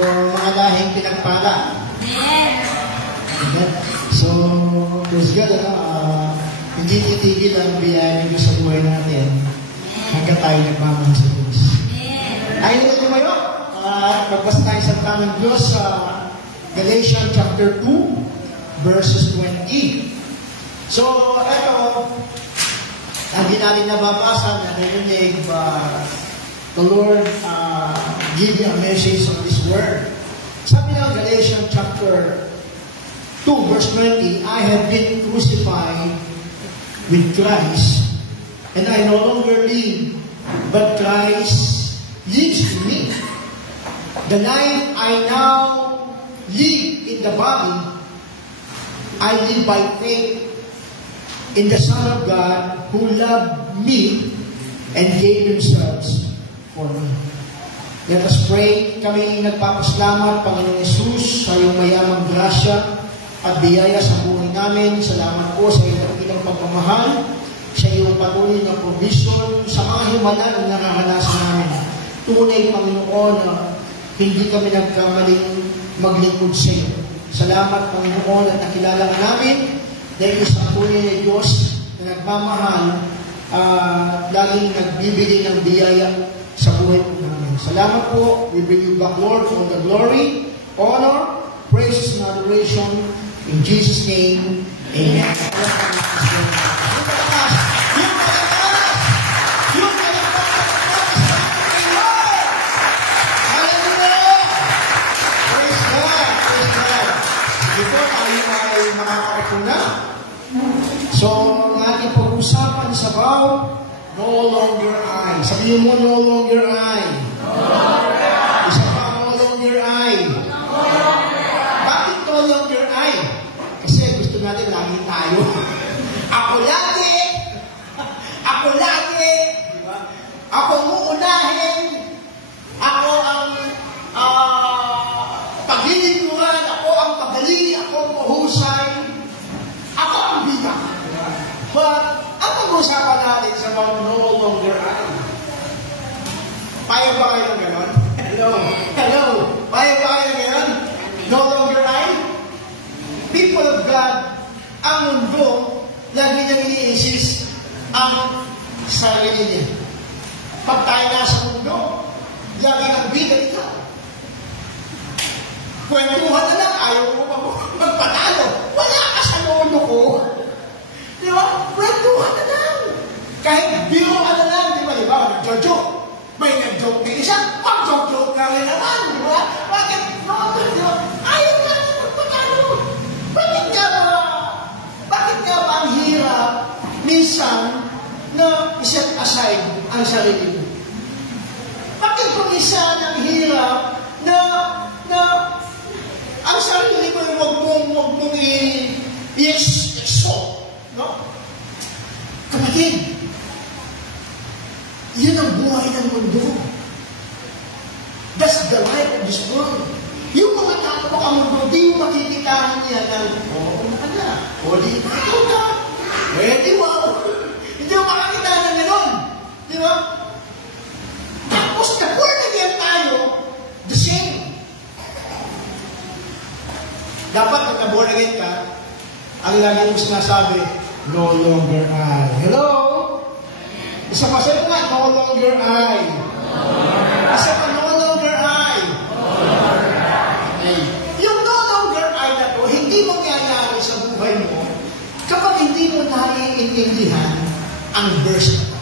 mga lahing pinagpala. Amen. So, praise God, hindi titigil ang biyaya ng Diyos sa buhay natin hanggang tayo nagmamahal sa Diyos. Ayaw na nyo kayo? Magbasa tayo sa tanong Diyos sa Galatians chapter 2, verses 20. So, ito, hindi natin nababasa, narinig, the Lord give you a message on this word. Sabi ng Galatians chapter 2, verse 20, I have been crucified with Christ, and I no longer live, but Christ lives in me. The life I now live in the body, I live by faith in the Son of God who loved me and gave Himself for me. Let us pray. Kami nagpapasalamat, Panginoon Yesus, sa iyong mayamang grasya at biyaya sa buhay namin. Salamat po sa iyong dakilang pagmamahal, sa iyong patuloy na provision, sa mga himala na nararanasan namin. Tunay, Panginoon, na hindi kami nagkamaling maglingkod sa iyo. Salamat, Panginoon, at nakilala ka namin dahil sa tunay na Diyos na nagmamahal at laging nagbibigay ng biyaya sa buhay po namin. Salamat po. We bring you back, Lord, all the glory, honor, praise, and adoration. In Jesus' name, amen. So, ang ating pag-usapan sa vow, no longer I. Sabihin mo, no longer I. No longer I. Isa pa, no longer I. No longer I. Bakit no longer I? Kasi gusto natin lagi tayo. Ako lagi. Ako lagi. Diba? Ako muunahin. Ako ang paglilingkuran. Ako ang pagaling. Ako ang mahusay. Ako ang bida. But, ang pag-usapan natin sa mga no longer I. Payag ba kayo ng gano'n? Hello? Hello? Payag ba kayo ng gano'n? No longer I? People of God, ang mundo, lagi niyang iniisis ang sarili niya. Pag tayo nasa mundo, lagi ang bida ikaw. Kwentuhan na lang, ayaw mo magpatalo. Wala ka sa lolo ko. Di ba? Kwentuhan na lang. Kahit biro ka na lang, di ba? Di ba? Nag-joke. May nag-joke na isa, mag-joke ka rin naman, di ba? Bakit? No, di ba? Ayaw na lang magpatalo. Bakit nga ba ang hirap minsan na iset aside ang sarili mo? Bakit kung minsan ang hirap na ang sarili mo yung wag mong i-exalt, no? Kapatid, yun ang buhay ng mundo. That's the life of this world. Yung mga tao ang mundo, di mo makikitahan niya ng, ano na, di ikaw ka. Pwede mo. Hindi mo makikitahan ng gano'n. Di ba? Tapos, born again tayo, the same. Dapat pag na-born again ka, ang lagi mo sinasabi, no longer I. Hello? Isa pa sa'yo nga, no longer I. Isa pa, no longer I. Okay. Yung no longer I na to, hindi mangyayari sa buhay mo kapag hindi mo naiintindihan ang verse na to.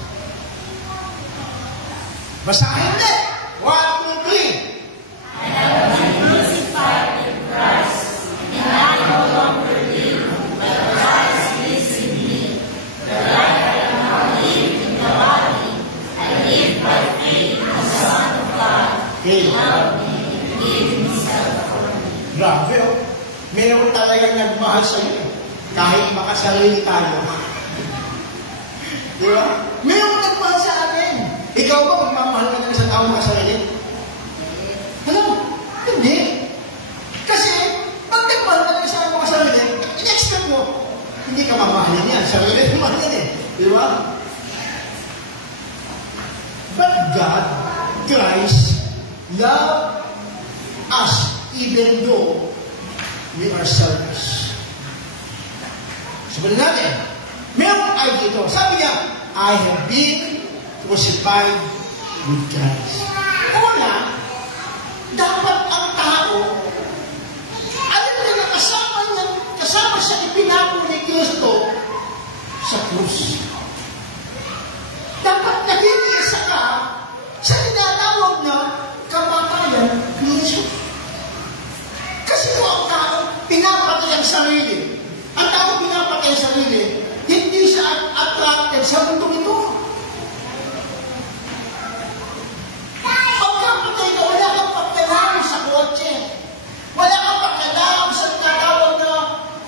Basahin ulit. 1, 2, 3. I have been crucified with Christ, and I no longer live, but Christ lives in me. The life I now live in the body, I live by faith in the Son of God, who loved me and gave Himself for me. Grabe, oh. Meron talagang nagmahal sa iyo. Kahit makasarili tayo. Di ba? Meron nagmahal sa atin. Ikaw ba, magmamahal ka ng isang tao makasarili? Alam, hindi. Kasi, pag nagmahal ka ng isang tao makasarili, in-expect mo, hindi ka mamahalin yan. Sarili naman yan eh. Di ba? But God, Christ, loved us even though we are selfish. Sabihin natin, merong ay dito. Sabi niya, I have been crucified with Christ. Una, dapat ang tao, alam niya na kasama sa ipinako ni Kristo sa krus. Dapat nag-iisa ka sa tinatawag na kamatayan ni Jesus. Kasi kung ang tao pinapatay ang sarili, ang tao pinapatay ang sarili, hindi siya attracted sa mundo ito. Pagkapatay ka, wala kang pagkailangan sa kotse. Wala kang pagkailangan sa tinatawag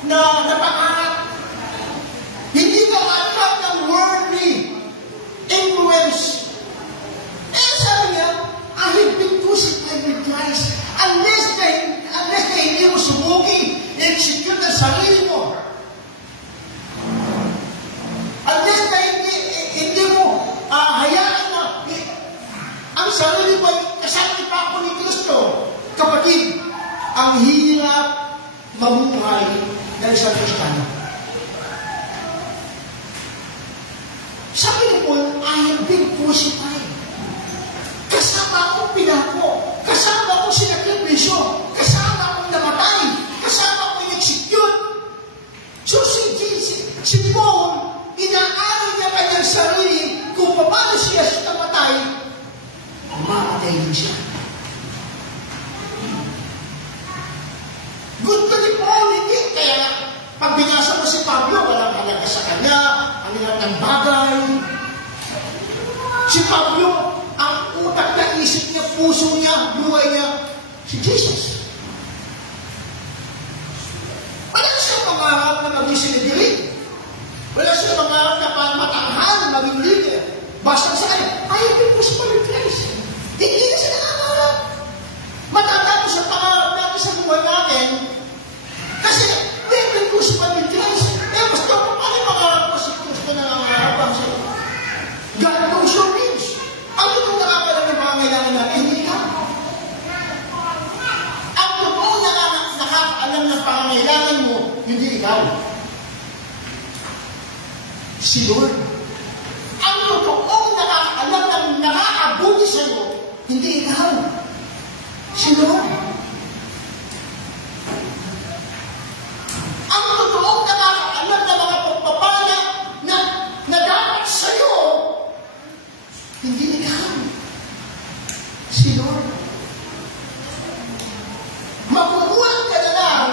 na pangarap. Hindi ka attract ng worldly influence. Sabi niya, I have been crucified with Christ. Unless na hindi mo subuki, i-execute ang sarili mo. Unless na hindi mo hayaan na ang sarili mo ay kasama pa ako ni Kristo. Kapatid, ang hirap mamuhay ng isang Kristiyano. Sabi niyo po, I have been crucified. Kasama akong pinako. Kasama akong sinakripisyo. Kasama akong namatay. Kasama akong in-execute. So si Paul, inaaral niya kanyang sarili kung paano siya namatay, mamatay din siya. Gusto ni Paul, hindi. Kaya pag binasa mo si Pablo, walang halaga sa kanya, ang lahat ng bagay. Si Pablo, ang utak na isip niya, puso niya, buhay niya, si Jesus. Wala siyang mangarap na maging sinidilig. Wala siyang mangarap na matanghal, maging leader. Basta sa kanya, ayaw din po sa Christ. Hindi na siya nangangarap. Matatapos ang pangarap natin sa buhay natin, kasi ayaw din po sa Christ. Basta kung ano yung mangarap ko sa Kristo na nangangarap ang siya. God knows your needs. Ano kung nakakalang ng pangangailangan natin? Hindi ka. Ang totoo na nakakaalam ng pangangailangan mo, hindi ikaw. Si Lord. Ang totoo nakakaalam ng nakakabuti sa iyo, hindi ikaw. Si Lord. Ang totoo nakakaalam ng mga pagpapala na dapat sa iyo, hindi ikaw. Si Lord. Makukuha ka na lang,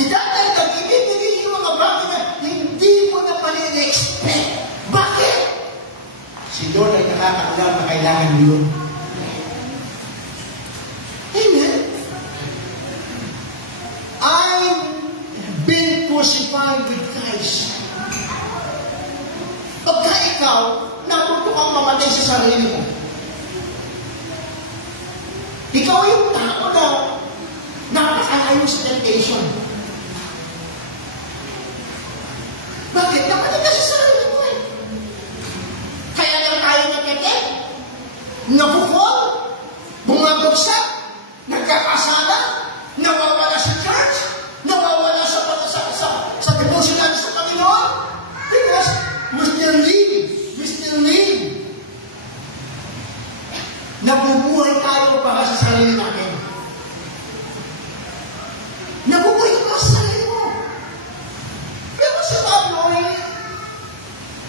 itatay ka, ibibigay yung mga bagay na hindi mo na pa-expect. Bakit? Si Lord ay nakakaalam na kailangan mo yun. Amen? I've been crucified with Christ. Pagka ikaw, natuto kang mamatay sa sarili mo. Ikaw yung tao na napakalayo sa temptation. Bakit? Namatay ka sa sarili mo eh. Kaya lang tayo nagkakit, napukol, bumabagsak, nagkakasala, nawawala sa church, nawawala sa devotion natin sa Panginoon. Because we still live. Nabubuhay tayo para sa sarili natin. Nabubuhay ka sa sarili mo. Pero sa Pablo,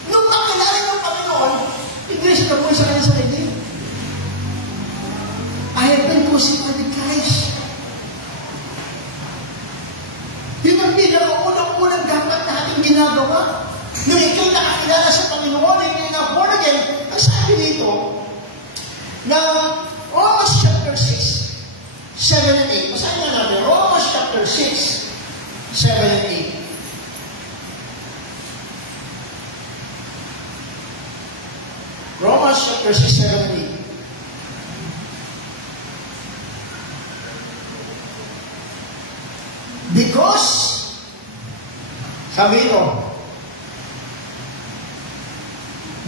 nung makilala ng Panginoon, Iglesia na buhay sa kanyang sarili. I have been crucified with Christ. Yun ang pinakaunang dapat natin ginagawa. Nung ikaw nakakilala sa Panginoon, hindi na born again, ang sabi dito, na Romans chapter 6, 7 and 8. Masahin na natin, Romans chapter 6, 7 and 8. Romans chapter 6, 7 and 8. Because, sabi ito,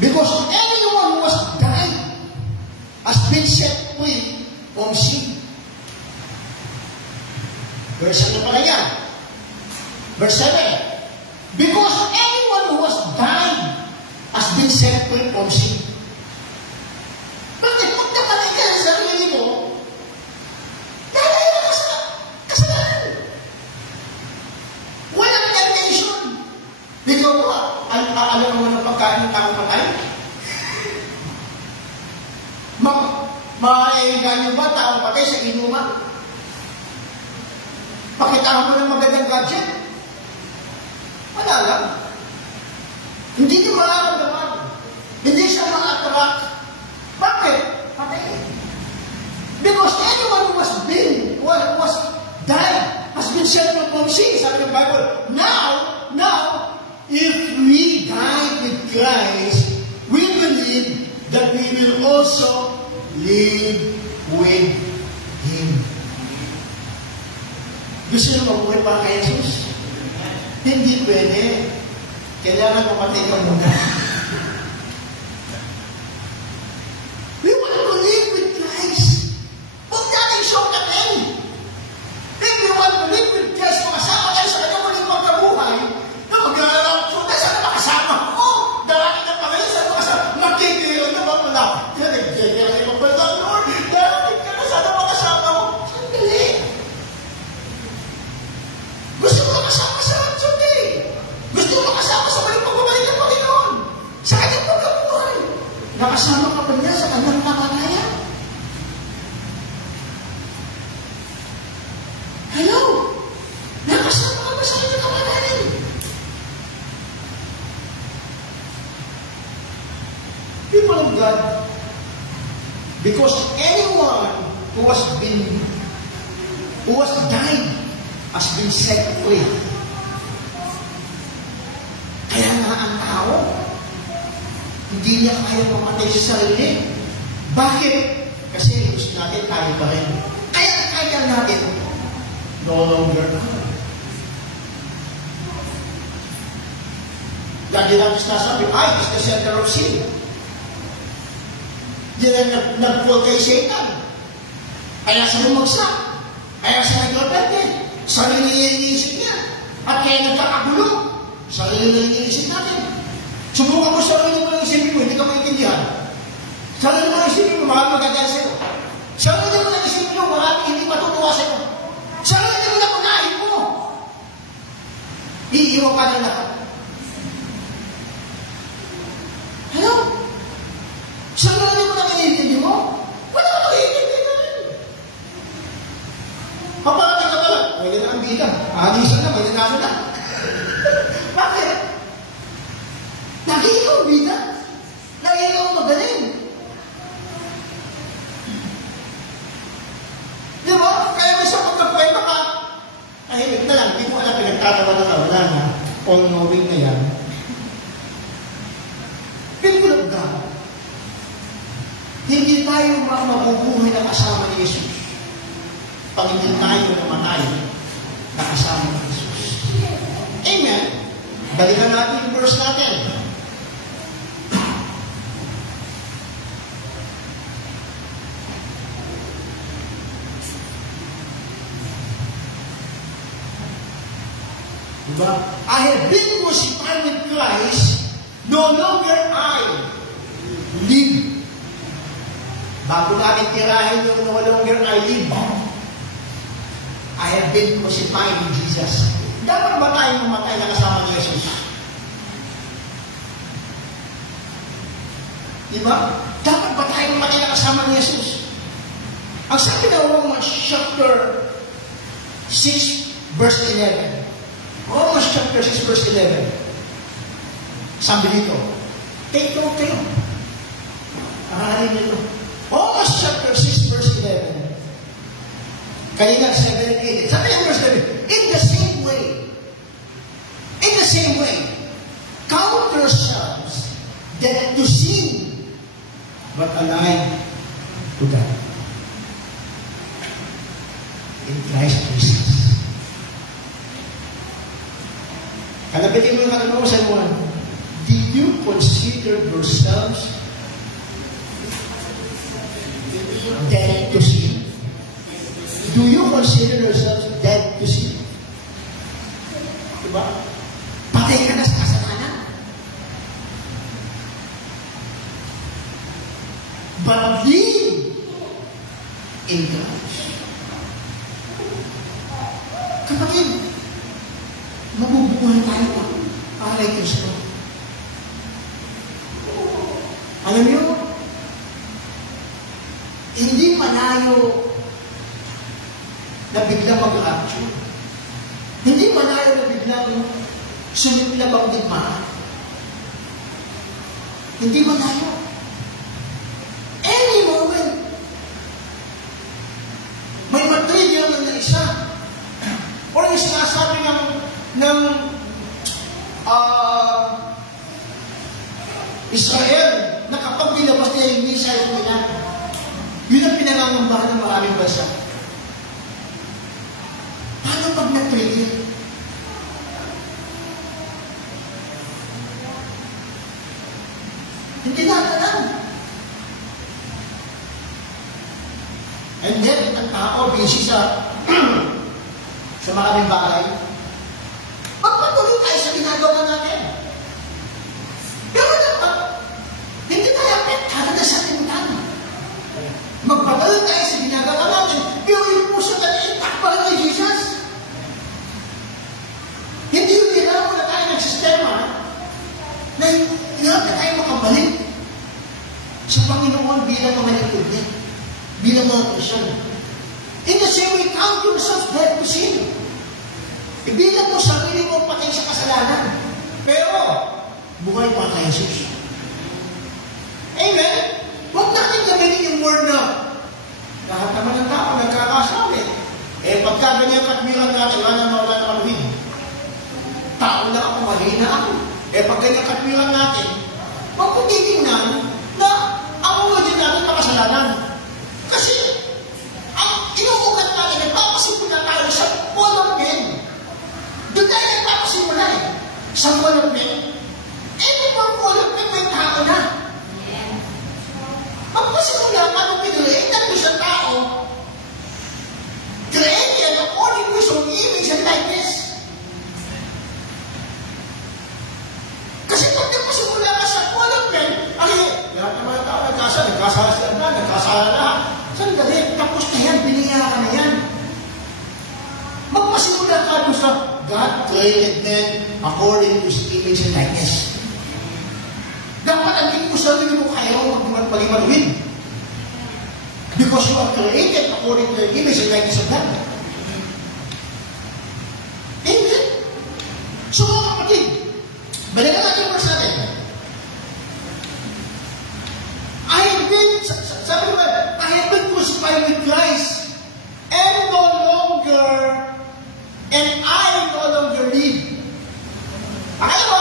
because anyone who has died has been set free from sin. Verse ano pala yan? Verse 7. Because anyone who has died has been set free from sin. Bakit? Pag nakalay ka sa sarili mo, lalaya ka sa kasalanan. Walang damnation. Ikaw mo, alam mo ng pagkain ng tao patay? Maaigan nyo ba tao patay sa inuman? Pakitaan mo ng magandang gadget? Wala lang. Hindi nyo mararamdaman. Hindi siya ma-attract. Bakit? Patay. Because anyone who was died has been set from sin. Sabi ng Bible, now, if we die with Christ, we believe that we will also live with Him. Gusto nyo mabuhay para kay Jesus? Hindi pwede. Kailangan mamatay ka muna. We want to live with Christ. Huwag natin shortcutin. If we want to live with Christ, makasama tayo sa kanyang muling magkabuhay, na mag-aaral ko, saan na makasama ko? Dahil na pagaling, saan makasama? Magkikiro naman mo na. Kaya nagkikiro naman po na, Lord, dahil ka na saan makasama ko? Sandali. Gusto mo makasama sa Sunday. Gusto mo makasama sa muling pagbabalik ng Panginoon. Sa kanyang pagkabuhay. Nakasama ka pa niya sa kanyang kamatayan. Hello? Nakasama ka ba sa kanyang kamatayan? People of God, because anyone who has died has been set free. Kaya nga ang tao, hindi niya kaya mamatay sa sarili. Bakit? Kasi gusto natin tayo pa rin. Kaya natin, no longer now. Lagi lang sinasabi, I is the center of sin. Yan ang nag-pull kay Satan. Kaya siya bumagsak. Kaya siya nag-repente. Sarili niya iniisip niya. At kaya nagkakagulo. Sarili na iniisip natin. Subukan mo sarili mo na isipin mo, hindi ka maintindihan. Sarili mo na isipin mo, marami magagalit sa'yo. Sarili mo na isipin mo, marami hindi matutuwa sa'yo. Sarili mo na kunahin mo. Iiwan ka ng lahat. Hello? Sarili mo na maintindihan mo? Wala ka maintindihan rin. Paparating ka pala. May na ang bida. Alisan na, may nanalo na. Bakit? Lagi ikaw bida. Lagi ikaw magaling. Di ba? Kaya may sa pagkakwenta ka, tahimik na lang, hindi mo alam pinagtatawa na wala na. All-knowing na yan. People of God, hindi tayo mabubuhay na kasama ni Jesus. Pag hindi tayo namatay na kasama ni Jesus. Amen. Balikan natin yung verse natin. Diba? I have been crucified with Christ, no longer I live. Bago natin tirahin yung no longer I live, I have been crucified with Jesus. Dapat ba tayong mamatay na kasama ni Jesus? Diba? Dapat ba tayong mamatay na kasama ni Jesus? Ang sabi ng Romans chapter 6 verse 11. Romans chapter 6 verse 11. Sabi dito, take note kayo. Aralin nito. Romans chapter 6 verse 11. Kanina 7 and 8. Sabi ng verse 11, in the same way, count yourselves dead to sin, but alive to God. In Christ Jesus. Kanabitin mo na katanong sa iwan, did you consider yourselves dead to sin? Do you consider yourselves dead to sin? kapatid, mabubuhay tayo pa para kay Kristo. Alam niyo, hindi malayo na biglang mag-rapture. Hindi malayo na biglang sumipla bang digmaan. Hindi malayo. Any moment, may matrigger na isa. O yung sinasabi ng Israel na kapag binabas niya yung missile nila, yun ang pinangangambahan ng maraming bansa. Paano pag na-trigger? Hindi natin alam. And then, ang tao, busy sa maraming bagay. Magpatuloy tayo sa ginagawa natin. Pero dapat, hindi tayo apektado na sa tintan. Magpatuloy tayo sa ginagawa natin. Pero yung puso natin, takpan kay Jesus. Hindi yung ginagawa na tayo ng sistema na hirap na tayo makabalik sa Panginoon bilang mga nagtugin, bilang mga Kristiyan. In the same way, count yourself dead to sin. Ibilang mo sarili mo patay sa kasalanan. Pero, buhay pa kay Jesus. Amen? Huwag natin gamitin yung word na lahat naman ng tao nagkakasabi. Pagka ganyan katwiran natin, wala na maluhin. Tao na ako, mali na ako. Pag ganyan katwiran natin, huwag kong titingnan na ang origin natin makasalanan. Kasi, ang inuugat natin, nagpapasimula tayo sa wall of men. Doon tayo nagpapasimula sa wall of men. Before wall of men, may tao na. Magpasimula ka nung pinulain natin sa tao, created according to his own image and likeness. Kasi pag nagpasimula ka sa wall of men, lahat ng mga tao nagkasala sila na, nagkasala lahat. Sandali, tapos na yan, biniya ka na yan. Magpasimula ka doon sa God created men according to his image and likeness. Dapat ang hindi mo sarili mo kayo magpalimaluin. Because you are created according to the image and likeness of God. Amen? So mga kapatid, balikan natin yung verse natin. I have been crucified with Christ, and I no longer live. Ano?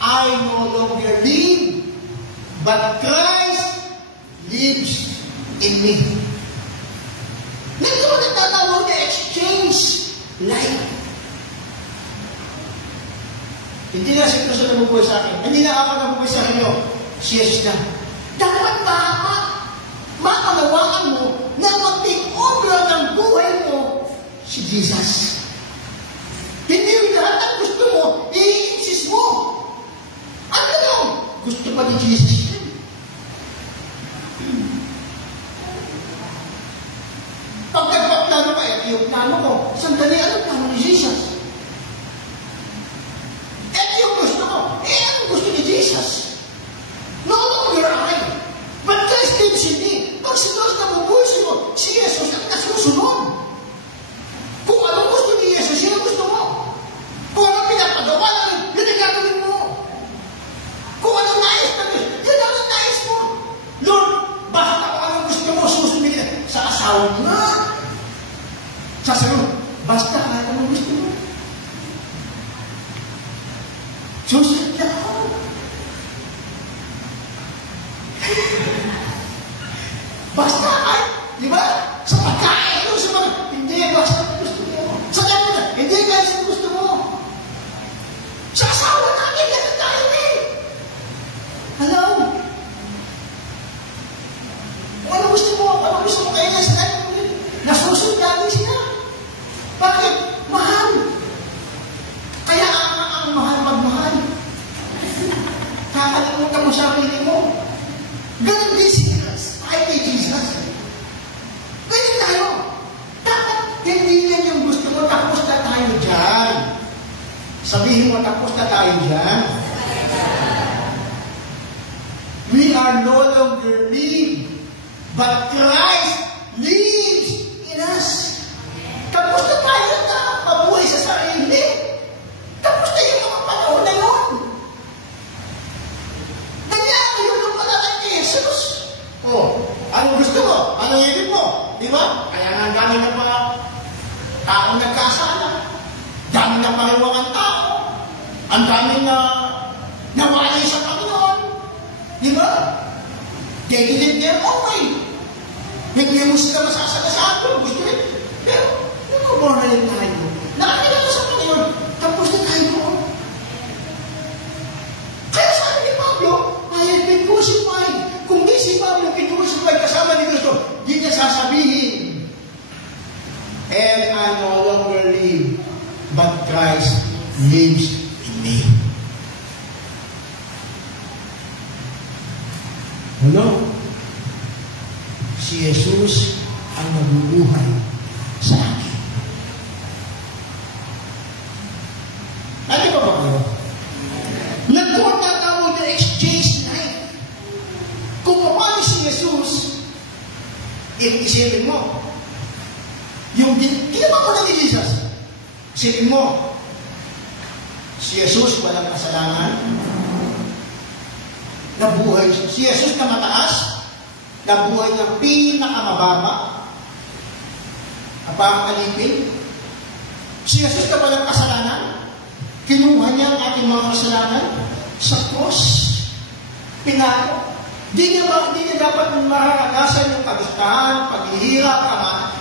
I no longer live, but Christ lives in me. Nandito nagtatawag na exchange life. Hindi na si Kristo nabubuhay sa akin. Hindi na ako nabubuhay sa inyo. Si Jesus na. Dapat makalawaan mo na mag-take over ng buhay mo si Jesus. Hindi yung lahat ang gusto mo, i-insist mo. Ano lang? Gusto pa ni Jesus. Pag nagpaplano ka, ito yung plano ko. Sandali, ano plano ni Jesus? Ito yung gusto ko. Ano gusto ni Jesus? No longer I, but Christ lives in me. Pag sinusunod na mabuhay mo, si Jesus ang nasusunod. Kung anong gusto ni Jesus, yun ang gusto mo. Kung anong pinapagawa namin, yun ang gagawin mo. Kung anong nais namin, yun ang nais mo. Lord, bakit ako anong gusto mo, susunod ka sa asawa mo na. Sasagot, basta kahit anong gusto mo. Susunod ka ako. Basta ay, di ba? Sa pagkain, sa mga, hindi, basta gusto mo. Sa kanila, hindi guys, gusto mo. Sa asawa namin, ganun tayo eh. Hello? Kung ano gusto mo kaya na sa kanila, nasusunod namin sila. Bakit? Mahal. Kaya ang mahal magmahal. Kakalimutan mo sa sarili mo. Ganun din si Christ. Ay kay Jesus. Ganun tayo. Dapat hindi yan yung gusto mo, tapos na tayo. Sabihin mo, tapos na tayo dyan. We are no longer live, but Christ lives in us. Tapos na tayo na mabuhay sa sarili. Tapos na yung mga panahon na yun. Nangyari yun ang panatag ni Jesus. Anong gusto mo? Anong ibig mo? Di ba? Kaya nga ang dami na pa taong nagkasala. Dami na pariwang tao. Ang dami na nawalay sa Panginoon. Di ba? They didn't get okay. Bigyan mo sila masasagasado. Gusto rin. Pero, nakaborn na rin tayo. Nakakilala sa Panginoon. Tapos na tayo. Kaya sabi ni Pablo, I have been crucified. Kung di si Pablo pinucrucified kasama ni Cristo, di niya sasabihin, and I no longer live, but Christ lives in me. Hello? Si Jesus ang nabubuhay sa akin. Ano ba ba kayo? Nagtuwag na tawag na exchange life. Kung paano si Jesus, isipin mo, yung ginawa ko na ni Jesus, isipin mo, si Jesus walang kasalanan, nabuhay siya. Si Jesus na mataas, nabuhay ng pinakamababa, apang-alipin. Si Jesus na walang kasalanan, kinuha niya ang ating mga kasalanan sa cross. Pinako. Di niya dapat mararanasan yung kagustahan, paghihirap,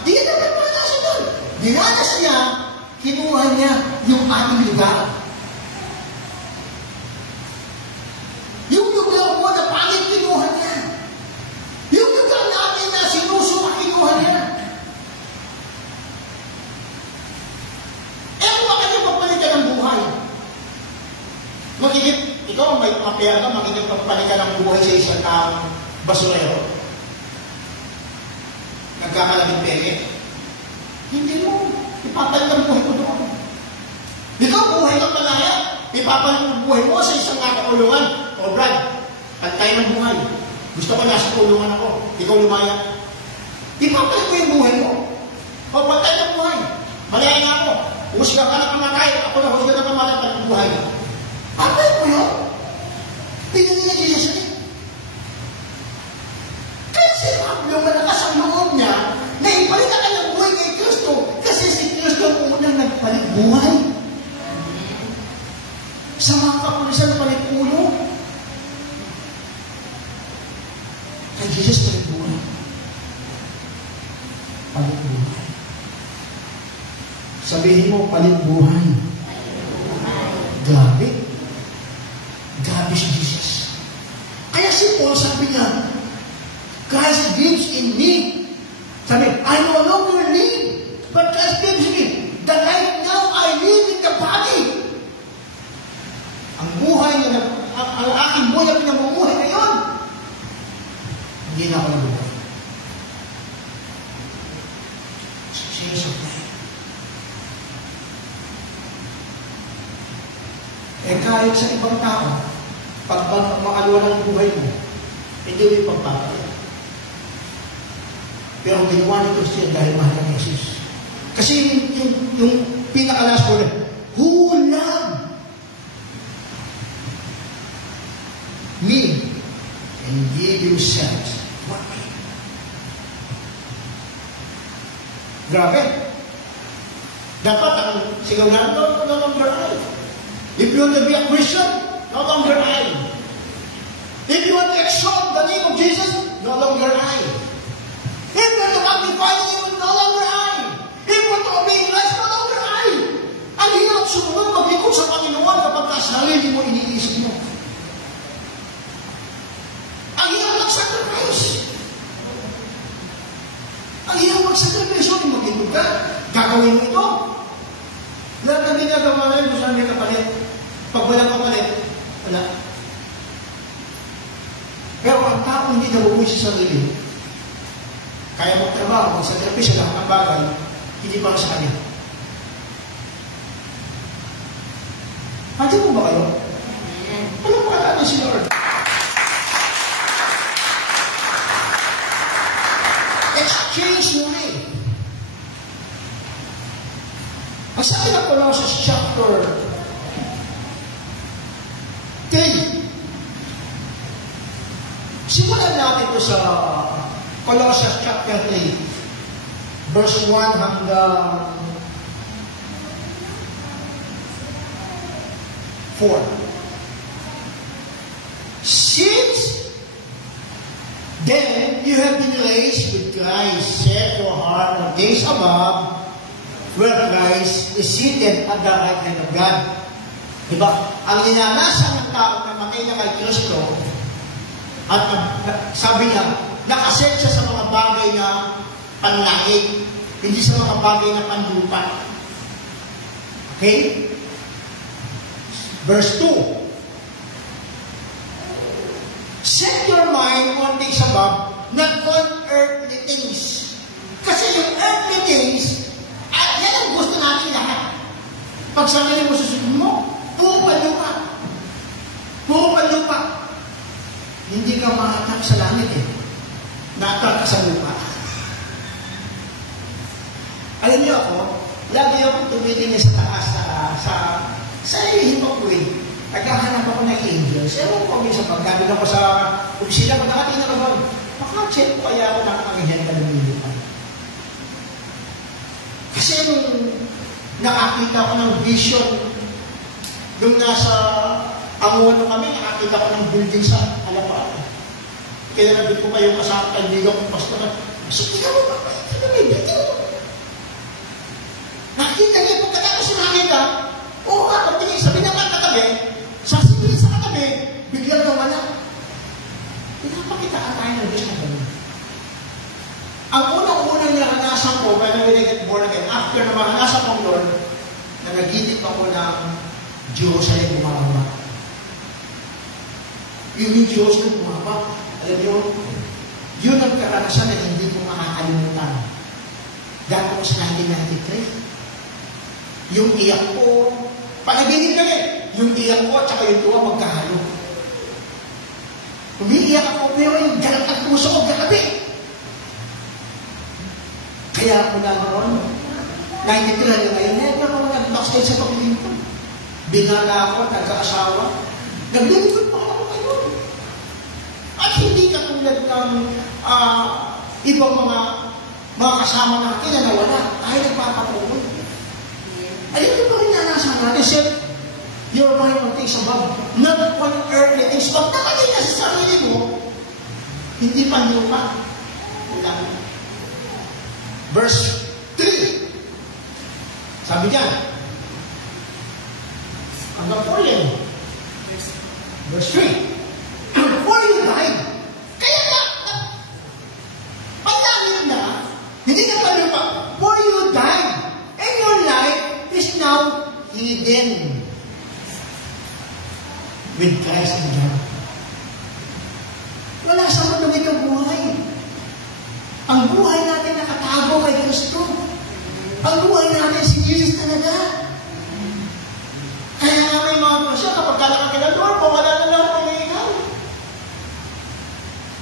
di niya dapat mararanasan doon. Dinanas niya, kinuha niya yung ating lugar. Yung lugar mo na pangit, kinuha niya. Yung lugar natin na sinusuma, kinuha niya. Eh, kung bakit yung magpalit ka ng buhay? Ikaw, may mapera ka, magiging ka ng buhay sa isang taong basurero. Nagkakalabing peke. Hindi mo. Ipapalit ang buhay mo doon. Ikaw, buhay kang malaya. Ipapalit ang buhay mo sa isang kakakulungan. O Brad, pantay ng buhay. Gusto ko nasa kulungan ako. Ikaw lumaya. Ipapalit mo yung buhay mo. O pantay ng buhay. Malaya na ako. Husga ka na kamatay. Ako na husga na kamatay ng buhay. Papalit mo yun. Pinili niya Jesus. Kasi yung malakas ang loob niya na ipalit ka ng buhay kay Kristo kasi si Kristo ang unang nagpalit buhay. Sa mga kapulisan palit ulo. Kay Jesus palit buhay. Palit buhay. Sabihin mo, palit buhay. Grabe. Grabe si Jesus. Kaya si Paul sabi niya, Christ lives in me. Sabi, I no longer live, but Christ lives in me. The life now I live in the body. Ang buhay na, ang aking buhay na pinamumuhay ngayon, hindi na ako nabubuhay. Change of life. Eh kahit sa ibang tao, pag makaluwa ng buhay mo, hindi mo ipagpapalit. Pero ginawa ni Kristo dahil mahal ng Jesus. Kasi yung pinakalas ko rin, who loved me and give yourselves for me. Grabe. Dapat ang sigaw na, no longer I. If you want to be a Christian, no longer I. If you want to exalt the name of Jesus, no longer I. If you want to magnify the name, no longer I. If you want to obey Christ, no longer I. Ang hirap sumunod, maglingkod sa Panginoon kapag sarili mo iniisip mo. Ang hirap mag-sacrifice. Ang hirap mag-sacrifice. Yung maglingkod ka, gagawin mo ito. Lahat ng ginagawa namin, kung saan may kapalit. Pag walang kapalit, wala. Pero ang tao hindi nabubuhay sa sarili, kaya magtrabaho, magsasakripisyo sa lahat ng bagay, hindi para sa kanya. Nandiyan mo ba kayo? Alam mo ka si Lord. Exchange your life. Ang sabi ng Colossians chapter 3. Simulan natin ito sa Colossians chapter 3, verse 1 hanggang 4. Since then you have been raised with Christ, set your heart on things above, where Christ is seated at the right hand of God. Diba? Ang linanasan ng tao na matay na kay Kristo, at sabi niya, nakaset siya sa mga bagay na panlangit, hindi sa mga bagay na panlupa. Okay? Verse 2. Set your mind on things above, not on earthly things. Kasi yung earthly things, yan ang gusto natin lahat. Pag sarili mo susunod mo, puro panlupa. Puro panlupa. Hindi ka makatak sa langit eh. Natak ka sa lupa. Alam niyo ako, lagi akong tumitingin sa taas sa hihimok ko eh. Naghahanap ako ng angels. Ewan ko minsan pagkabig ako sa opisina ko, nakatingin ako doon. Maka-check ko kaya ako nakakangihel ka ng lilipan. Kasi nung nakakita ko ng vision, nung nasa Angono kami, nakakita ko ng building sa Alapaan. Kaya nabit ko kayo kasama kaibigan kong pastoran. So, ikaw mo ba? Ito may building mo. Nakita niya, pagkatapos nakakita, oo nga, pagtingin, sabi naman katabi, sasabihin sa katabi, biglang nawala. Pinapakitaan tayo ng Diyos na gano'n. Ang unang-unang naranasan ko, when I get born again, after na maranasan ko Lord, na nagigit ako ng Jerusalem bumaba. Yung Jerusalem bumaba, alam niyo, yun ang karanasan na hindi ko makakalimutan. Dahil ko sa 1993, yung iyak ko, panaginip na rin, yung iyak ko at saka yung tuwa magkahalo. Umiiyak ako, pero yung galat at puso ko, grabe. Kaya ako na noon, 93 na ngayon, ako nag-backstage sa pagiging ko. Binala ako, nagkaasawa, naglilipot pa ako kayo. At hindi katulad ng ibang mga kasama natin na nawala, tayo nagpapatuloy. Ayun ko pa rin nanasan natin, sir, your mind on things above, not on earthly things. Pag nakaling na sa sarili mo, hindi pa lupa. Verse 3. Sabi niya, hanggang 4 yan. Verse 3. For you died. Kaya na, pagdamit na, hindi na pa lupa. For you died. And your life is now hidden with Christ in God. Wala sa mundo itong buhay. Ang buhay natin nakatago kay Kristo. Ang buhay natin si Jesus talaga. Kaya nga may mga siya, kapag kalakakilala, Lord, wala na lang ang ikaw.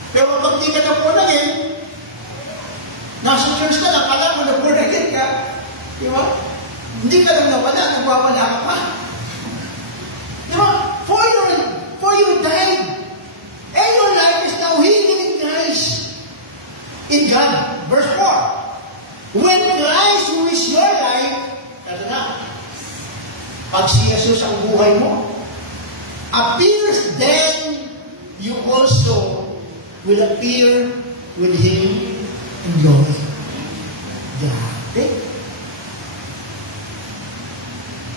Pero pag di ka na born again, nasa church ka lang, alam mo na born again ka. Di ba? Hindi ka lang nawala, nagwawala ka pa. Di ba? For you died, and your life is now hidden in Christ. In God. Verse 4. When Christ, who is your life, ito na, pag si Jesus ang buhay mo, appears, then you also will appear with Him in glory. Grabe.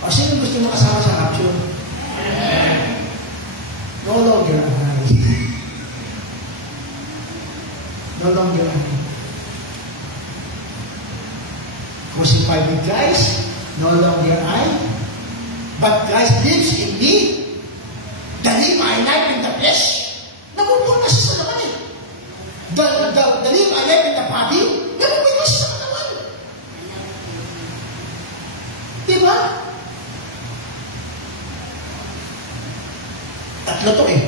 O sino gusto mo kasama sa rapture? No longer I. No longer I. Crucified with Christ, no longer I, but Christ lives in me. Dali my life in the flesh. Nabubuhay na siya sa laman eh. Dali my life in the body, nabubuhay na siya sa katawan. Diba? Tatlo to eh.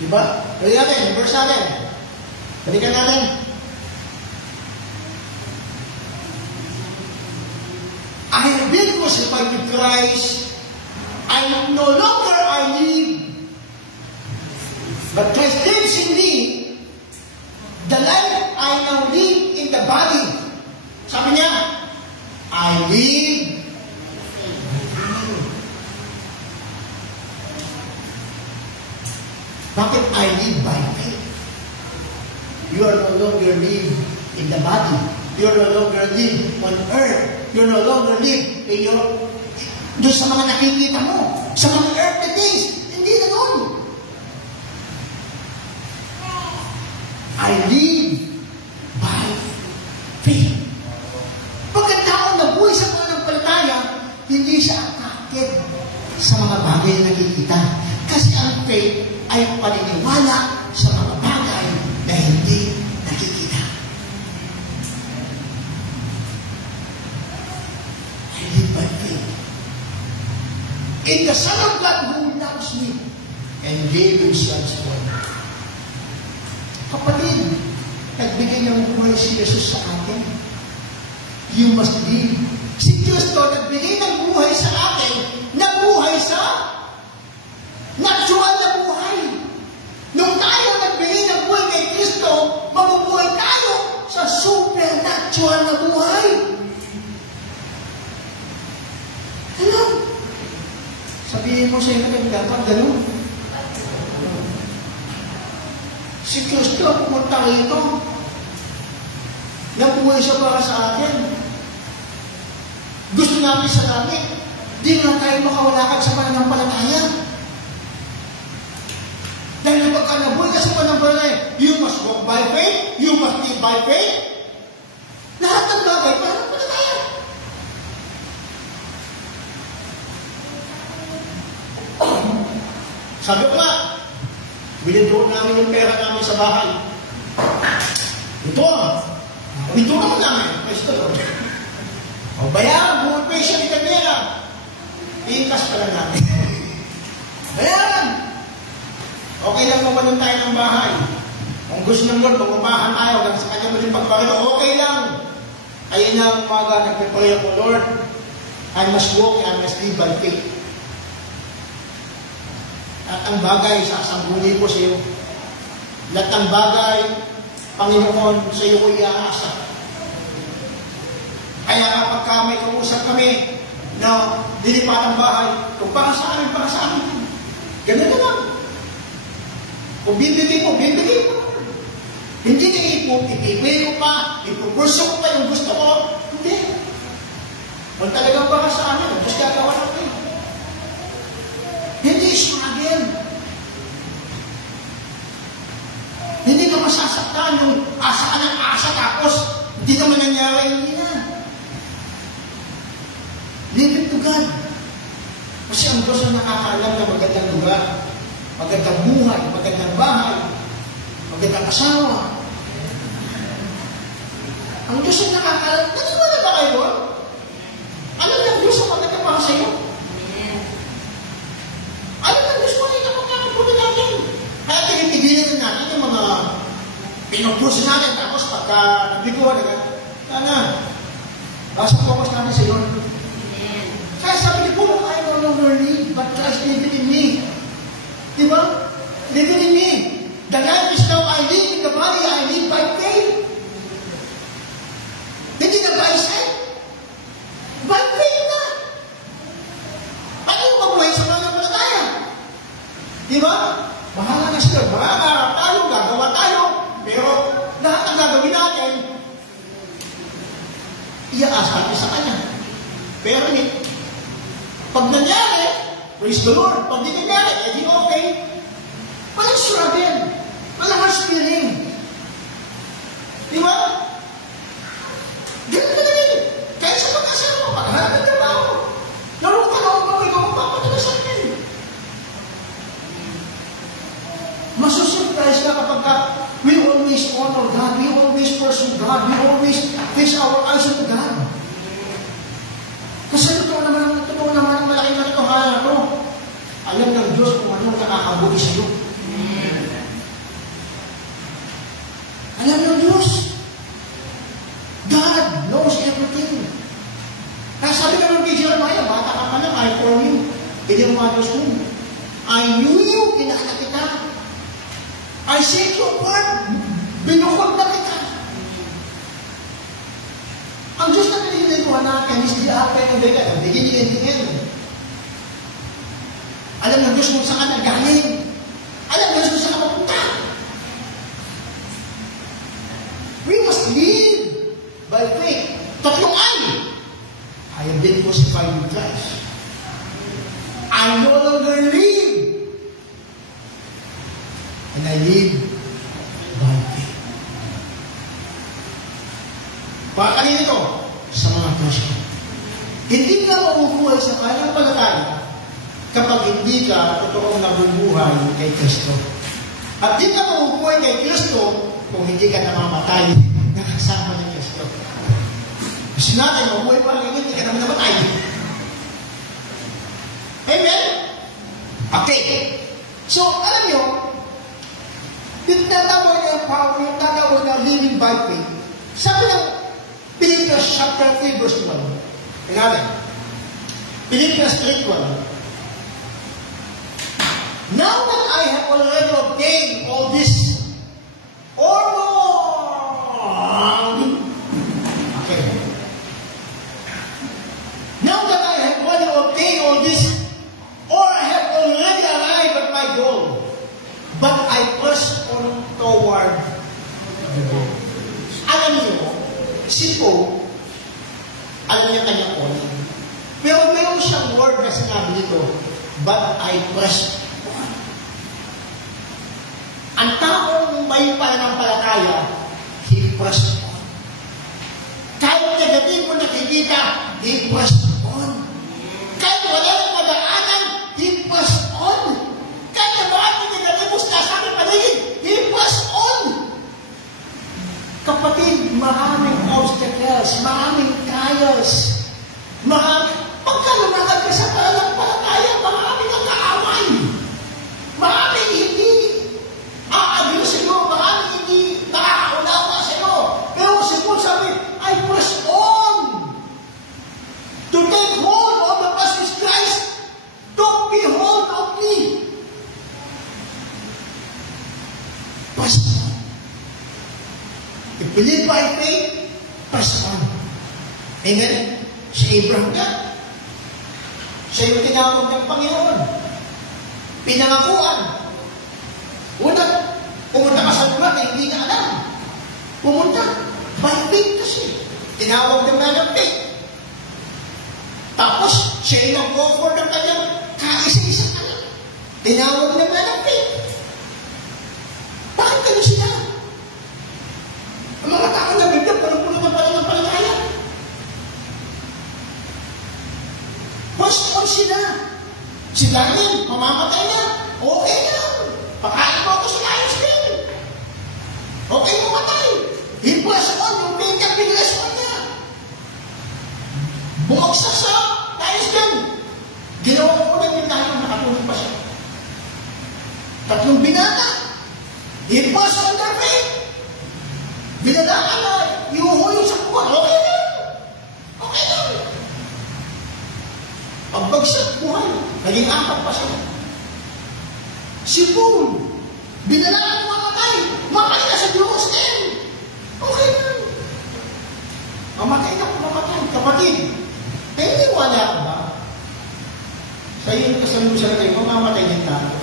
Diba? Balik natin, verse natin. Balikan natin. I have been crucified with Christ. I no longer I live, but Christ lives in me. The life I now live in the body. Sabi niya, I live. Bakit I live by faith? You are no longer live in the body. You are no longer live on earth. You no longer live in your doon sa mga nakikita mo, sa mga earthly things. Hindi na doon. I live by faith. Pagkataon na buhay sa pananampalataya, hindi siya attracted sa mga bagay na nakikita. Kasi ang faith ay paniniwala sa mga bagay na hindi nakikita. I live by faith. In the Son of God who loves me and gave Himself for me. Kapatid, nagbigay ng buhay si Jesus sa atin. You must live. Si Kristo nagbigay ng buhay sa atin, na buhay sa natural na buhay. Nung tayo nagbigay ng buhay kay Kristo, mabubuhay tayo sa supernatural na buhay. Hello? Sabihin mo sa inyo na dapat ganun. Si Kristo pumunta rito. Nabuhay siya para sa atin. Gusto namin sa langit. Di na tayo makawalakad sa pananampalataya. Dahil pagka nabuhay ka sa pananampalataya, you must walk by faith, you must live by faith. Lahat ng bagay, pananampalataya. Sabi ko nga, binidroon namin yung pera namin sa bahay. Ito naman namin. Ito. O bayaran, buong peso ni Camila. Ikas pala namin. Bayaran. Okay lang mawalan tayo ng bahay. Kung gusto ng Lord, magumahan tayo hanggang sa kanya mo rin pagpapalito, okay lang. Kaya na umaga, nagpipray ako, Lord, I must walk and I must live by faith. At ang bagay, sasangguni ko sa iyo. Lahat ng bagay, Panginoon, sa iyo ko iaasa. Kaya kapag may kausap kami na dilipat ang bahay, kung para sa amin. Ganun na lang. Kung bibigay mo. Hindi na ipipili ko pa, ipupurso ko pa yung gusto ko. Hindi. Kung talagang para sa amin, Diyos gagawa natin. Hindi struggle. Hindi ka masasaktan yung asa ka ng asa tapos hindi naman nangyari, hindi na. Leave it to God. Kasi ang Diyos ang nakakaalam na magandang lugar, magandang buhay, magandang bahay, magandang asawa. Ang Diyos ang nakakaalam. Naniwala ba kayo? Alam ng Diyos ang magandang para sa iyo? Alam ng Diyos mo rin ang magkakapunin natin. Kaya tinitigilan na natin yung mga pinupurso natin. Tapos pagka nabigo, basta focus natin sa iyo. Kaya sabi ni Paul, I no longer live, but Christ living in me. Diba? Living in me. The life is now I live in the body, I live by faith. Hindi na by sight. By faith na. Ano yung mabuhay sa mga palataya? Diba? Bahala na sila. Bahala tayo, gagawa tayo. Pero lahat ang gagawin natin, iaasa natin sa Kanya. Pero pag nangyari, praise the Lord. Pag di nangyari, edi okay. Walang struggle. Walang harsh feeling. Di ba? Ganun ka na rin. Kaya sa pag-asal mo, pagharap ng trabaho. Laro ka na ako, ikaw ang papadala sa akin. Masusurprise ka kapag we always honor God, we always pursue God, we always fix our eyes on God. Kasi totoo naman ang malaking katotohanan na ito. Alam ng Diyos kung anong nakakabuti sa iyo. Alam ng Diyos. God knows everything. Kaya sabi ka ng kay Jeremiah, bata ka pa lang, I form you. In your mother's womb. I knew you, kinala kita. I set you apart. Binukod na kita. Ang Diyos na pinilikuhan natin is the Alpha and Omega, the beginning and the end. Alam ng Diyos kung saan ka nagaling. Alam ng Diyos kung saan ka mapunta. We must live by faith. Tatlong I have been crucified with Christ. I no longer live. And I live by faith. Para kanina ito, sa mga Kristo. Hindi ka mabubuhay sa pananampalataya kapag hindi ka totoong nabubuhay kay Kristo. At hindi ka mabubuhay kay Kristo kung hindi ka namamatay na kasama ni Kristo. Gusto natin, mabuhay pa rin hindi ka naman namatay. Amen? Okay. So, alam nyo, yung tatawag ng power, yung tatawag ng living by faith, sabi ng Philippians chapter 3 verse 1. Tingnan. Philippians 3:1. Now that I have already obtained all this, or more. Okay. Now that I have already obtained all this, or I have already arrived at my goal, but I press on toward the goal. Alam niyo, si Paul, alam niya kanyang calling. Pero mayroon siyang word na sinabi dito, but I press on. Ang taong may pananampalataya, he pressed on. Kahit negatibo nakikita, he pressed on. Kahit wala nang madaanan, he pressed on. Kahit maraming negatibo sa aking paligid, he pressed on. Kapatid, maraming obstacles, maraming trials, pagka lumakad ka sa pananampalataya, maraming ang kaaway. Maraming hindi aagyo sa iyo, maraming hindi nakakaunawa sa iyo. Pero si Paul sabi, I press on to take hold of the passage Christ, took me hold of me. Press on. If we live by faith, press on. Amen? Si Abraham ka. Siya yung tinawag ng Panginoon. Pinangakuan. Una, pumunta ka sa lugar na hindi na alam. Pumunta. By faith kasi. Tinawag ng ng faith. Tapos, siya yung nag-offer ng kanyang kaisa-isang alam. Tinawag ng faith. Bakit kayo sila? Ang mga tao na bigyan, parang-puno ng pananampalataya. Press on sila. Si Daniel, mamamatay na. Okay lang. Pakain mo ako sa ayos din. Okay mo matay. Press on, yung bigyan, pinress on niya. Bumagsak sa ayos din. Ginawa ko ng pindahan, nakatulog pa siya. 3 binata. Press on their faith. Binadaan na, iuhulong sa buwan. Okay lang. Okay lang. Pagbagsak buhay, naging 4 pa siya. Si Paul, binadaan mamatay. Mamatay na sa Diyos din. Okay lang. Mamatay na kung mamatay. Kapatid, wala ka ba? Sa iyo kasalusan kayo, mamamatay din tayo.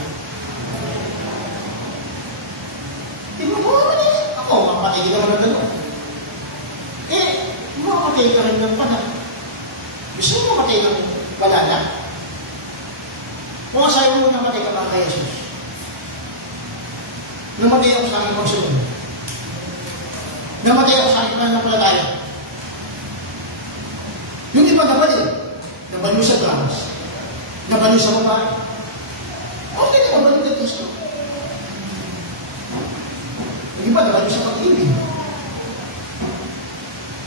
Di mo mamamatay. Ako, mamamatay din naman na dalawa. Mamamatay ka rin ng panak. Gusto mo mamatay ng wala lang? Kung asayo mo namatay ka pa kay Jesus. Namatay ako sa aking pagsunod. Namatay ako sa aking pananampalataya. Yung iba nabali. Nabali sa drugs. Nabali sa babae. Okay na nabali na Kristo. Yung iba nabali sa pag-ibig.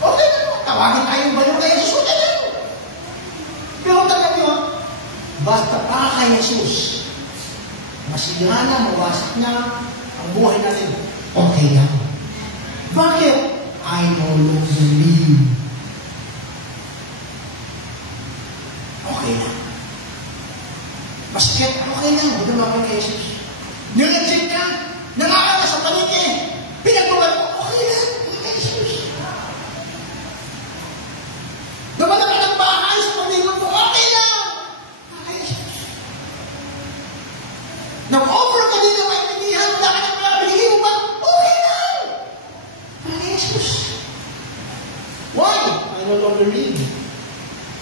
Okay na mo. Tawagin tayong baliw na Jesus. Okay na mo. Pero talaga nyo, basta para kay Jesus, masira na, mawasak na, ang buhay natin, okay lang. Bakit? I no longer live. Okay lang. Basket, okay lang. Huwag naman kay Jesus. Nilagsin ka, nangaka sa paligid, pinagbagal ko, okay lang. Kay Jesus. Dumadang ka ng bahay sa paligid mo, okay lang. Kay Jesus. Nag-offer ka din ng kaibigan, wala ka ng paligid mo, okay lang. Kay Jesus. Why? I no longer live.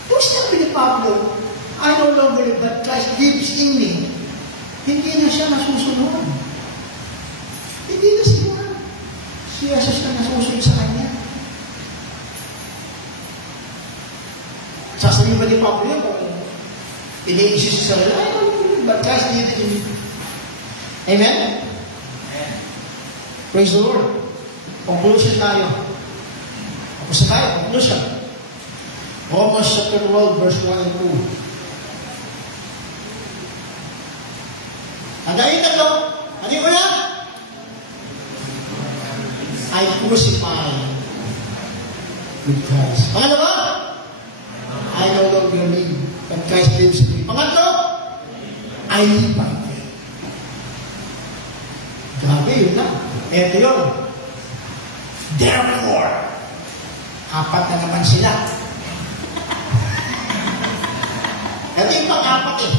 Yung sinabi ni Pablo, I no longer live, but Christ lives in me. Hindi na siya nasusunod. Hindi na siya. Si Jesus na nasusunod sa kanya. Sasabihin ba ni Pablo yun? Iniisip siya sa kanya, I no longer live, but Christ lives in me. Amen? Praise the Lord. Conclusion tayo. Tapos tayo, conclusion. Romans chapter 12, verse 1 and 2. Hanggang ito, ano yung una? I crucify with Christ. Pangalawa? I no longer live, but Christ lives in me. Pangatlo? I live by faith. Grabe, yun na. Ito yun. Therefore, apat na naman sila. Ito yung pang-apat eh.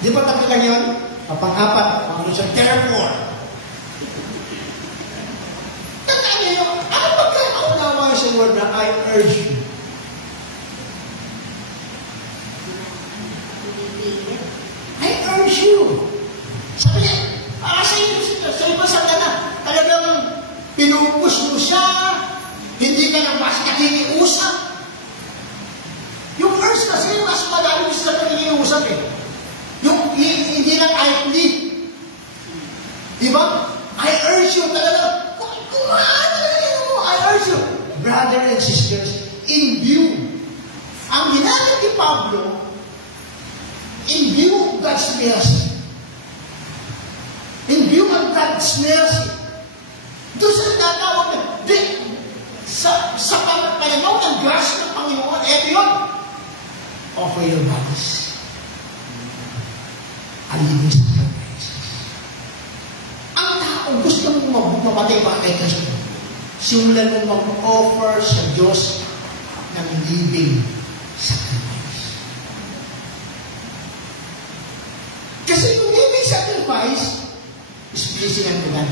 Di ba tatlo lang yun? Pang-apat. Therefore. Tandaan niyo, ano pagkakaunawa sa word na I urge you? I urge you. Sabi niya, sa iba sa na, talagang pinupus mo siya, hindi ka na mas nakikiusap. Yung urge kasi, mas madami sila nakikiusap eh. Yung hindi lang I plead. Diba? I urge you talaga. I urge you. Brother and sisters, in view. Ang ginagawa ni Pablo, in view of God's mercy. In view of God's mercy. Doon sa natawag na, sa pananaw ng grasya ng Panginoon, eto yun. Offer your bodies. Alinis sa Kristo. Ang tao gusto mong mamatay ba kay Kristo? Simulan mong mag-offer sa Diyos ng living sacrifice. Kasi yung living sacrifice is pleasing unto God.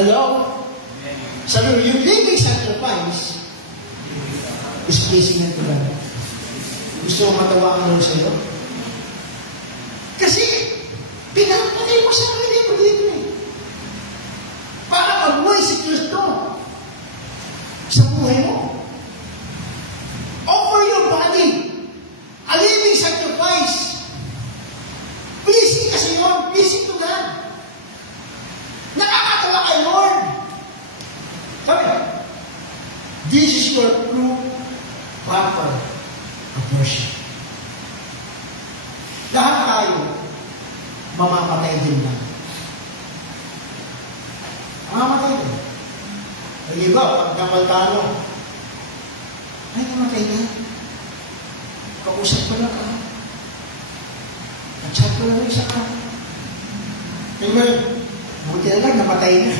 Hello? Sabi mo, yung living sacrifice is pleasing unto God. Gusto mo matawa ang Lord sa'yo? Kasi, pinapatay mo sa sarili mo dito eh. Para mabuhay si Kristo sa buhay mo. Offer your body, a living sacrifice. Pleasing kasi yun, pleasing to God. Nakakatawa kay Lord. Sabi, this is your true, proper abortion. Lahat tayo, mamamatay din lang. Mamamatay din. Ang iba, pag napaltano, ay, namatay na. Kausap ko lang ka. At-chat ko lang isa ka. Amen. Buti na lang, namatay na.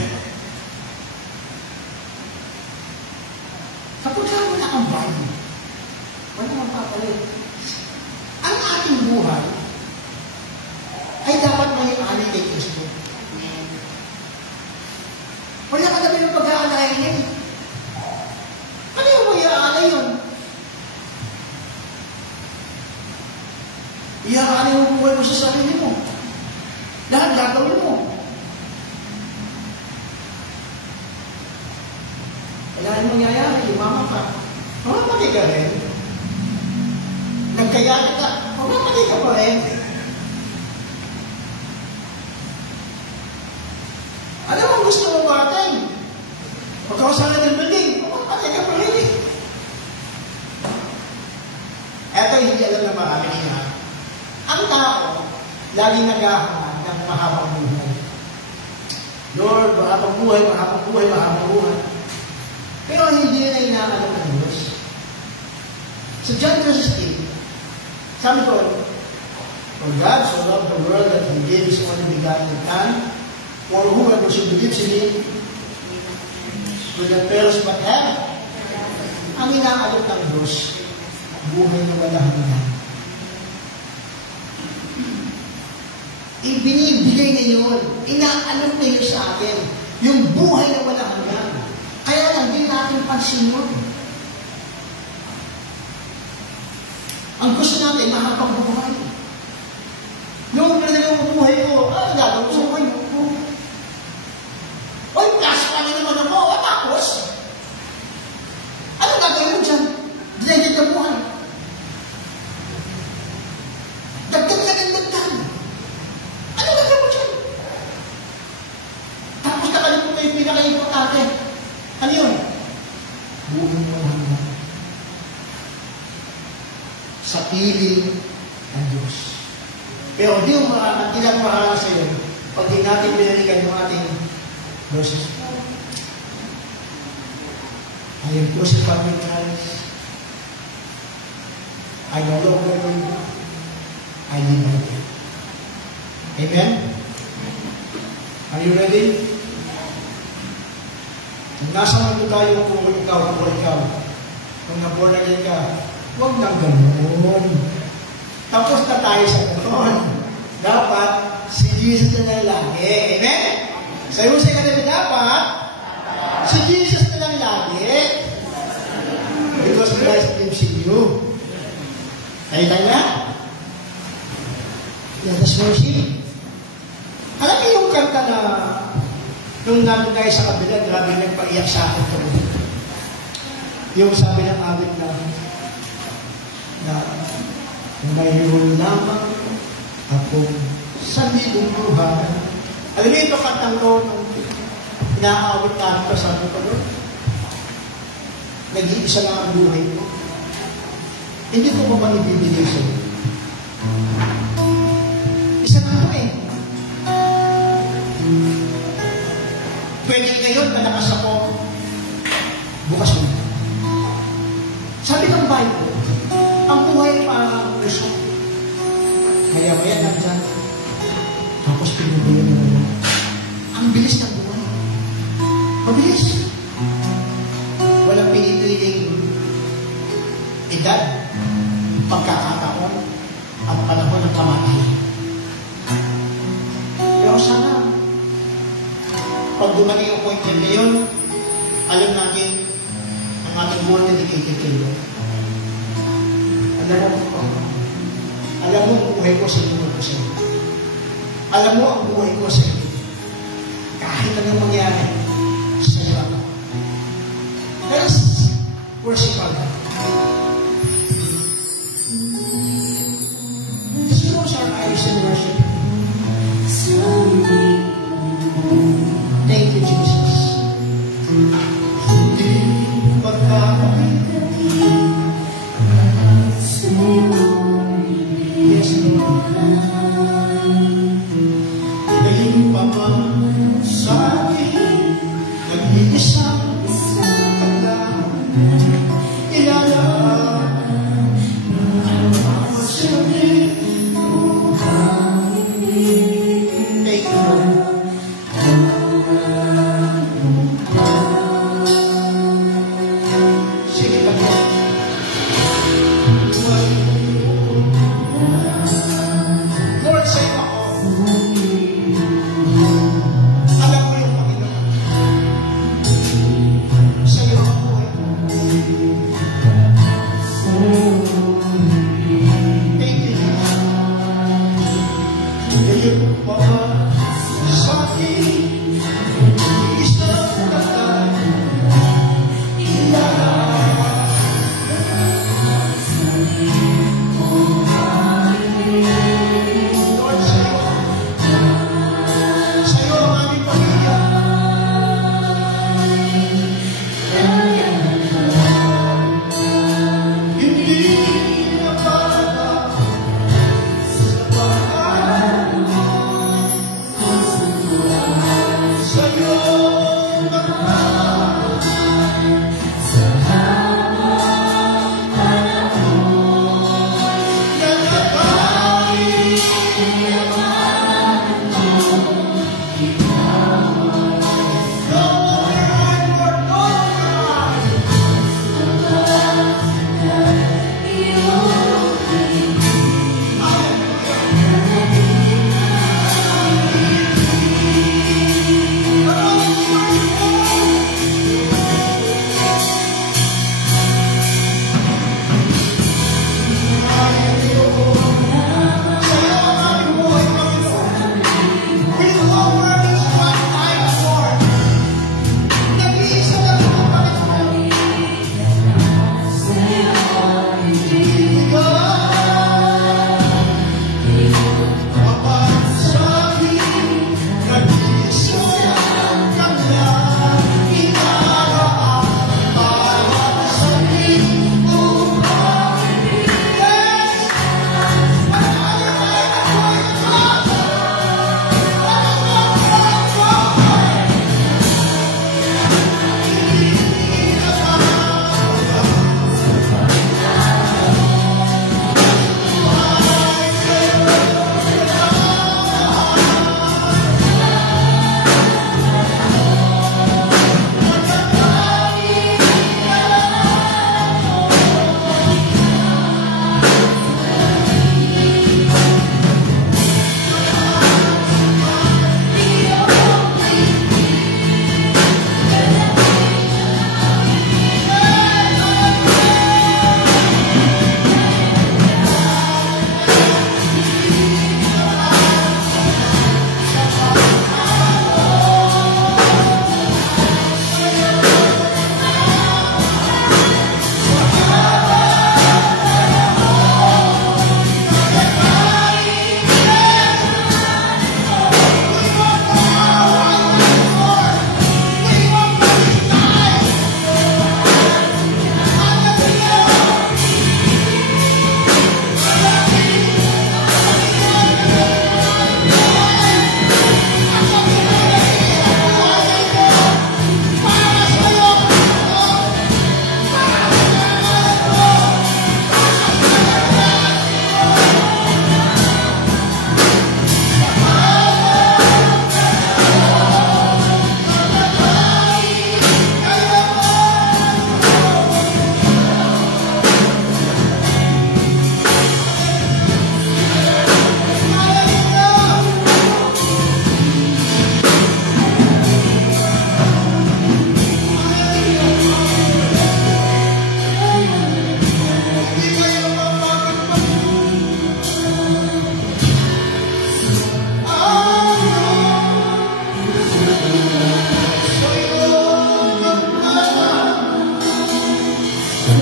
Kapag mo na ang body, wala magpapalit. Ang ating buhay ay dapat may alay kay Kristo. Wala ka naman yung pag-aalay niya. Ano yung may aalay yun? Iaalay mo buhay mo sa sarili mo. Lahat gagawin mo. Wala yung mangyayari, lumama ka. Mamapatay ka rin. Nagkayari ka, mamapatay ka pa rin. Ano ang gusto mo ba natin? Pagkawasalan ng building, mamapatay ka pa rin. Eto tao, laging naghahanap ng mahabang buhay. Lord, mahabang buhay, mahabang buhay, mahabang buhay. Pero hindi na inaalam ng Diyos. Sa John 3:16, sabi ko, for God so loved the world that He gave His only begotten Son, for whoever should believe in Him will not perish but have. Ang inaalok ng Diyos, buhay na wala hanggan. Ibinibigay na yun. Inaalok na yun sa atin. Yung buhay na wala hanggan. Kaya lang din natin pansin yun. Ang gusto natin, mahabang buhay. Noong pinadala yung buhay ko, gagawin ko sa buhay ko. Oy, cash pa na naman ako. Tapos, ano gagawin mo dyan? Dinagdag ka buhay. Dagdag ka ng dagdag. Ano gagawin mo dyan? Tapos nakalimutan yung pinaka-importante. Ano yun? Buhay mo hanggang sa piling ng Diyos. Pero di mo ginagawa sa iyo pag di natin pinalikan yung ating verses. I am crucified with Christ. I no longer live. I live by Him. Amen? Are you ready? Kung nasa mundo tayo, kung ikaw, kung na-born again ka, huwag nang ganoon. Tapos na tayo sa ganoon. Dapat, si Jesus na lang lagi. Amen? Sa iyo sa kanila dapat, si Jesus na lang lagi. Because Christ lives in you. Tayo na? Let us worship. Alam niyo yung kanta na nung nandun tayo sa kabila, grabe nagpaiyak sa akin ito. Yung sabi ng awit na mayroon lamang akong sabiling buhay. Alam niyo ito kantang ko nung inaawit namin ko sa ko doon. Nag-iisa lang ang buhay ko. Hindi ko pa man ibibigay sa iyo. Isa na ito eh. Pwede ngayon, malakas ako. Bukas mo. Sabi ng Bible, ang buhay parang ang puso. Maya-maya nandyan. Tapos pinubulan na naman. Ang bilis ng buhay. Mabilis. Walang pinipiling edad, pagkakataon, at panahon ng kamatayan. Pero sana, pag dumating ang point na yun, alam natin ang ating buhay dedicated kayo. Alam mo ang buhay ko sa buhay ko sa iyo. Alam mo ang buhay ko sa iyo. Kahit anong mangyari, sa iyo ako. Let's worship our God. Just close our eyes and worship. Thank you, Jesus. Hindi magkakapit. Yes, Lord. Galing pa man sa akin.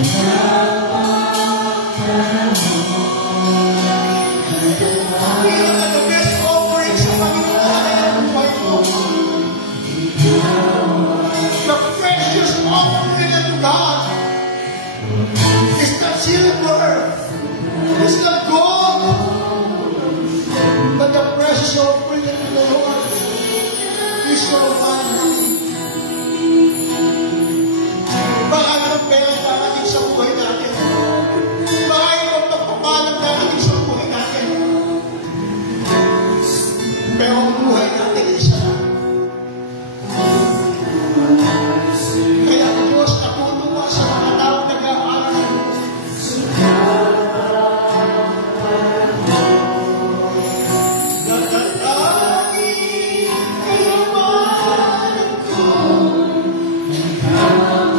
The best offering sa Panginoon ay ang buhay mo. The precious offering of God is not silver, is not gold, but the precious offering of the Lord is your life. Baka ang pera darating sa buhay natin. Baka yung pagpapalang darating sa buhay natin. Pero ang buhay natin isa lang. Kaya Diyos, natulungan sa mga taong nag-aaral. Natatanging kailangan ko ang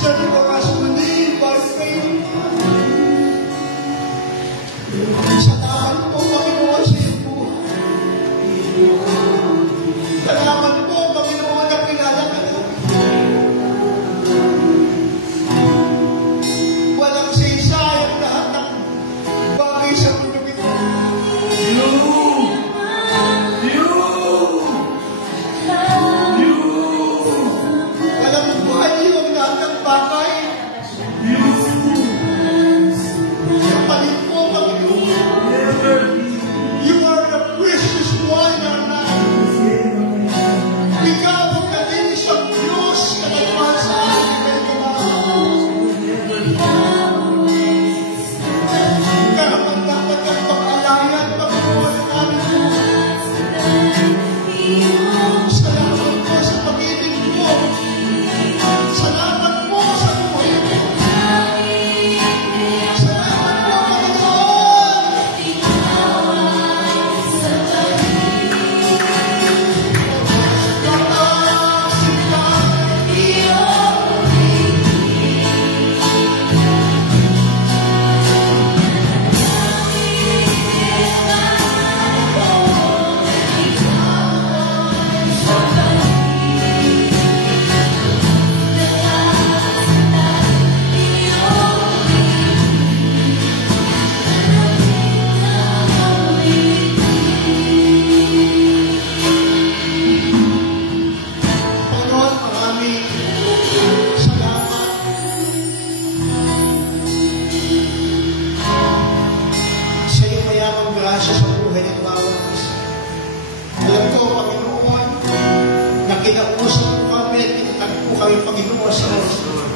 done for us who live by faith. Salamat po, Panginoon, sa iyong buhay. Salamat po, Panginoon, na kilala ka namin. Walang saysayang lahat ng bagay sa mundo ito. Walang buhay yung lahat ng bagay. Kapalit po, Panginoon. You are the precious one in our lives. Ikaw ang kalinis ang Diyos na nagmahal sa atin. Karapat-dapat ang pag-alayan, Panginoon, ng aming buhay. Salamat po sa pag-ibig mo. Salamat po sa buhay mo. Salamat po, Panginoon. Panginoon, maraming salamat. Sa iyong mayamang grasya sa buhay ng bawat isa. Alam ko, Panginoon, na kinausap mo kami at tinatagpo kami, Panginoon, sa restaurant.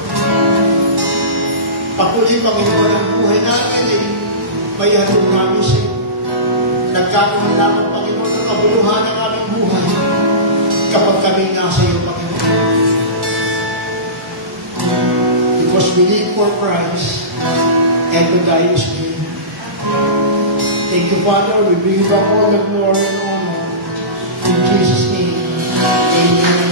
Papuli, Panginoon, ang buhay namin ay may hatong namin sa iyo. Nagkakaroon namin, Panginoon, ng kabuluhan ng aming buhay kapag kami nasa iyo, Panginoon. Because we live for Christ and to die is gain. Thank you, Father. We bring back all the glory and honor. In Jesus' name, amen.